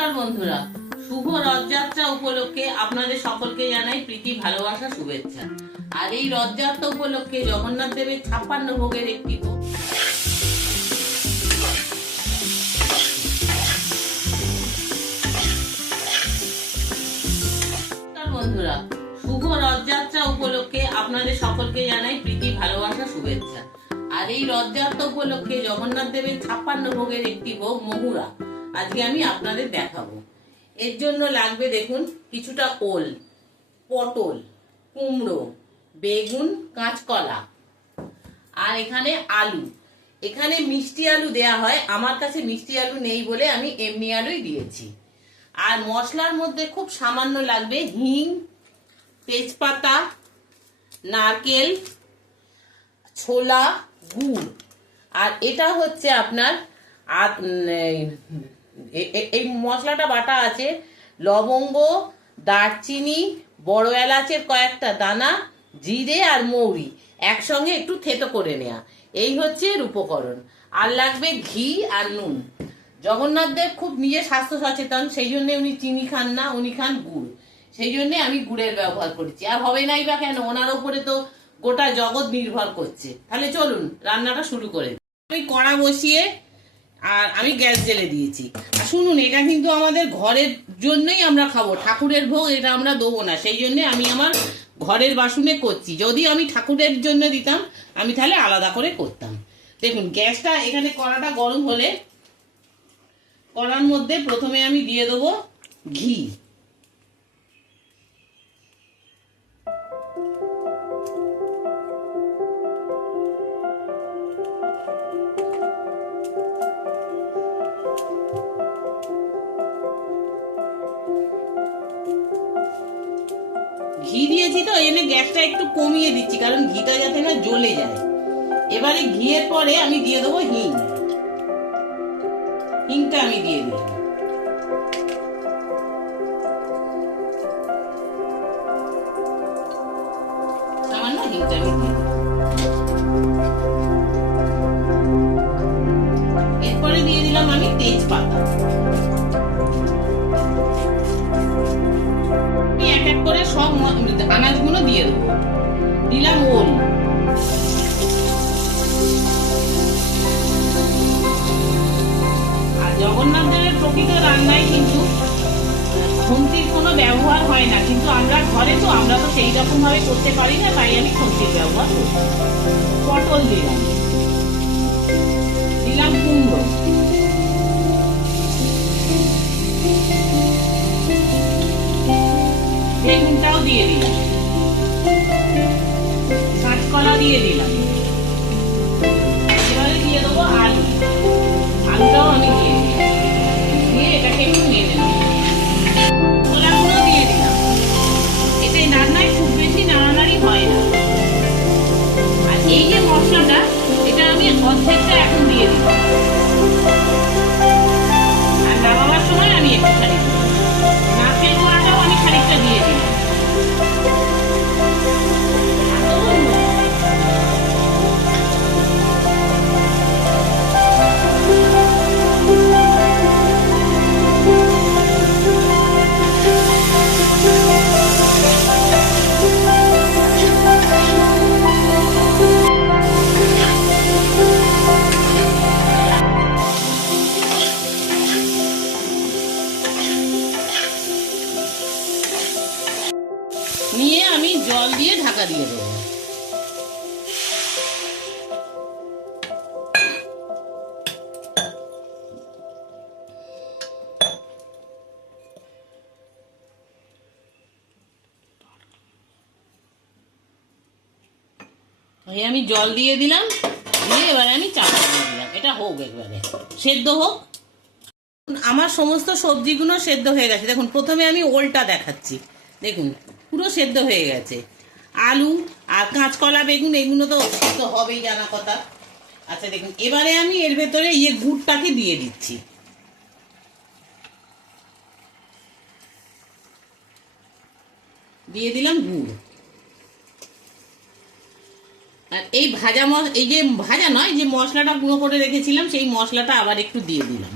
নমস্কার বন্ধুরা, শুভ রথযাত্রা উপলক্ষে আপনাদের সকলকে জানাই প্রীতি ভালোবাসা শুভেচ্ছা। আর এই রথযাত্রা উপলক্ষে জগন্নাথ দেবের 56 ভোগের একটি ভোগ বন্ধুরা, শুভ রথযাত্রা উপলক্ষে আপনাদের সকলকে জানাই প্রীতি ভালোবাসা শুভেচ্ছা। আর এই রথযাত্রা উপলক্ষে জগন্নাথ দেবের 56 ভোগের একটি ভোগ মহুরা আজকে আমি আপনাদের দেখাবো। এর জন্য লাগবে দেখুন কিছুটা ওল, পটল, কুমড়ো, বেগুন, কাঁচকলা আর এখানে আলু। এখানে মিষ্টি আলু দেয়া হয়, আমার কাছে মিষ্টি আলু নেই বলে আমি এমনি আলুই দিয়েছি। আর মশলার মধ্যে খুব সামান্য লাগবে হিং, তেজপাতা, নারকেল, ছোলা, গুড়। আর এটা হচ্ছে আপনার এই মশলাটা বাটা আছে লবঙ্গ, দারচিনি, বড় এলাচের কয়েকটা দানা, জিরে আর মৌরি একসঙ্গে একটু থেতো করে নেওয়া। এই হচ্ছে এর উপকরণ। আর লাগবে ঘি আর নুন। জগন্নাথ দেব খুব নিজে স্বাস্থ্য সচেতন, সেই জন্য উনি চিনি খান না, উনি খান গুড়। সেই জন্য আমি গুড়ের ব্যবহার করেছি। আর হবে নাই বা কেন, ওনার উপরে তো গোটা জগৎ নির্ভর করছে। তাহলে চলুন রান্নাটা শুরু করে। আমি কড়া বসিয়ে আর আমি গ্যাস জ্বেলে দিয়েছি। আর শুনুন, এটা কিন্তু আমাদের ঘরের জন্যই আমরা খাবো, ঠাকুরের ভোগ, এটা আমরা দেবো না। সেই জন্য আমি আমার ঘরের বাসনে করছি। যদি আমি ঠাকুরের জন্য দিতাম আমি তাহলে আলাদা করে করতাম। দেখুন গ্যাসটা এখানে, কড়াটা গরম হলে কড়ার মধ্যে প্রথমে আমি দিয়ে দেবো ঘি। ঘি দিয়েছি তো এনে গ্যাসটা একটু কমিয়ে দিচ্ছি, কারণ ঘিটা যাতে না জ্বলে যায়। এবারে ঘিয়ের পরে আমি দিয়ে দেবো হিং। হিংটা আমি দিয়ে দিলাম। সামান্য হিংটা আমি দিয়ে দিলাম। এরপরে দিয়ে দিলাম আমি তেজপাতা। এক এক করে সব আনাজগুলো দিয়ে দেবো। দিলাম ওল, আর জগন্নাথ দেবের প্রকৃত রান্নায় কিন্তু খুন্তির কোনো ব্যবহার হয় না, কিন্তু আমরা ঘরে তো আমরা তো সেই রকম ভাবে করতে পারি না, তাই আমি খুন্তির ব্যবহার করি। পটল দিলাম, দিলাম কুমড়ো, বেগুনটাও দিয়ে দিলাম, কাঁচকলা দিয়ে দিলাম। এবারে দিয়ে দেবো আলু। আলুটাও আমি দিয়ে দিলাম, দিয়ে এটাকে একটু নিয়ে দিলাম। ছোলাগুলো দিয়ে দিলাম। এটাই রান্নায় খুব বেশি নাড়ানাড়ি হয় না। আর এই যে মশলাটা, এটা আমি অর্ধেকটা এখন দিয়ে দিলাম। আর নামাবার সময় আমি একটুখানি নারকেল কোড়াটাও আমি খানিকটা দিয়ে দিলাম। নিয়ে আমি জল দিয়ে ঢাকা দিয়ে দেবো। আমি জল দিয়ে দিলাম, দিয়ে এবারে আমি চাপা দিয়ে দিলাম। এটা হোক, একবারে সেদ্ধ হোক। আমার সমস্ত সবজিগুলো সেদ্ধ হয়ে গেছে। দেখুন প্রথমে আমি ওলটা দেখাচ্ছি। দেখুন পুরো সেদ্ধ হয়ে গেছে। আলু আর কাঁচকলা, বেগুন এগুলো তো সেদ্ধ হবেই, জানা কথা। আচ্ছা দেখুন, এবারে আমি এর ভেতরে গুড়টাকে দিয়ে দিচ্ছি। দিয়ে দিলাম গুড়। আর এই যে ভাজা নয়, যে মশলাটা গুঁড়ো করে রেখেছিলাম সেই মশলাটা আবার একটু দিয়ে দিলাম।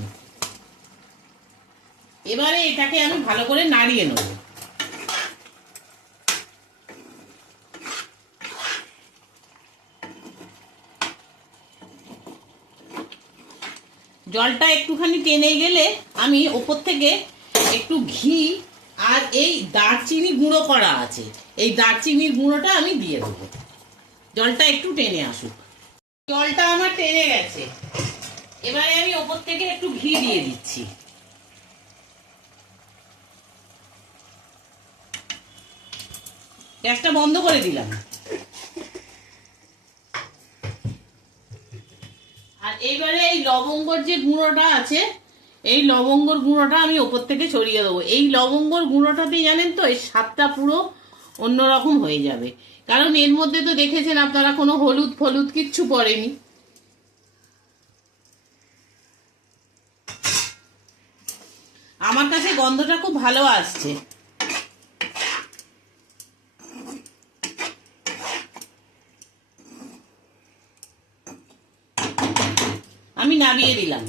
এবারে এটাকে আমি ভালো করে নাড়িয়ে নেব। জলটা একটুখানি টেনে গেলে আমি ওপর থেকে একটু ঘি আর এই দারচিনি গুঁড়ো করা আছে, এই দারচিনির গুঁড়োটা আমি দিয়ে দেবো। জলটা একটু টেনে আসুক। জলটা আমার টেনে গেছে, এবারে আমি ওপর থেকে একটু ঘি দিয়ে দিচ্ছি। গ্যাসটা বন্ধ করে দিলাম। আর এইবারে এই লবঙ্গর যে গুঁড়োটা আছে, এই লবঙ্গর গুঁড়োটা আমি ওপর থেকে ছড়িয়ে দেবো। এই লবঙ্গর গুঁড়োটাতেই জানেন তো এর স্বাদটা পুরো অন্যরকম হয়ে যাবে, কারণ এর মধ্যে তো দেখেছেন আপনারা কোনো হলুদ ফলুদ কিচ্ছু পড়েনি। আমার কাছে গন্ধটা খুব ভালো আসছে। আমি নামিয়ে দিলাম।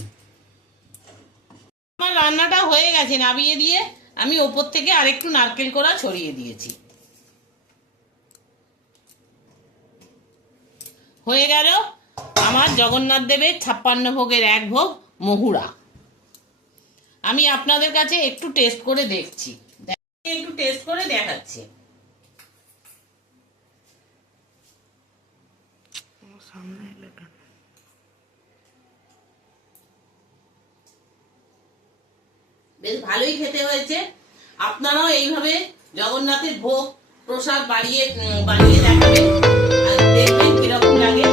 আমার রান্নাটা হয়ে গেছে, নামিয়ে দিয়ে আমি ওপর থেকে আরেকটু নারকেল কোড়া ছড়িয়ে দিয়েছি। হয়ে গেল আমার জগন্নাথ দেবের 56 ভোগের এক ভোগ মহুরা। আমি আপনাদের কাছে একটু টেস্ট করে দেখছি, একটু টেস্ট করে দেখাচ্ছি। বেশ ভালোই খেতে হয়েছে। আপনারাও এইভাবে জগন্নাথের ভোগ প্রসাদ বানিয়ে দেখাবেন আর দেখবেন কিরকম লাগে।